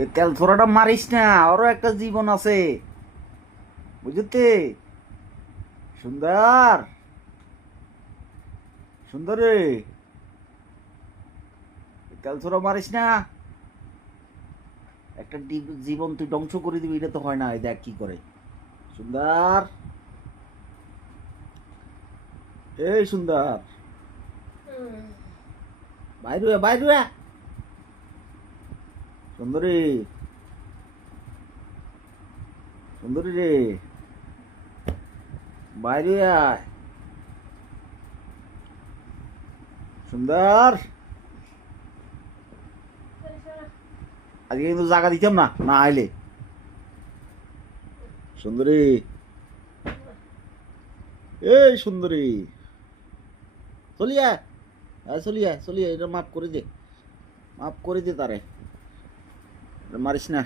এ তেল ছোড়াটা মারিস না, আরো একটা জীবন আছে, বুঝতে? সুন্দর, সুন্দর রে, তেল ছোড়া মারিস না। একটা জীবন তুই ধ্বংস করে দিবি, এটা তো হয় না। এই দেখ কি করে। সুন্দর, এই সুন্দর, বাইরে বাইরে, সুন্দরী, সুন্দরী রে, বাইরে আয়। সুন্দর, আজকে কিন্তু জায়গা দিতাম না, না আইলে। সুন্দরী, এই সুন্দরী, চলিয়া, চলিয়া চলিয়া, এটা মাফ করে দে, মাফ করে দে তারে, মারিস না।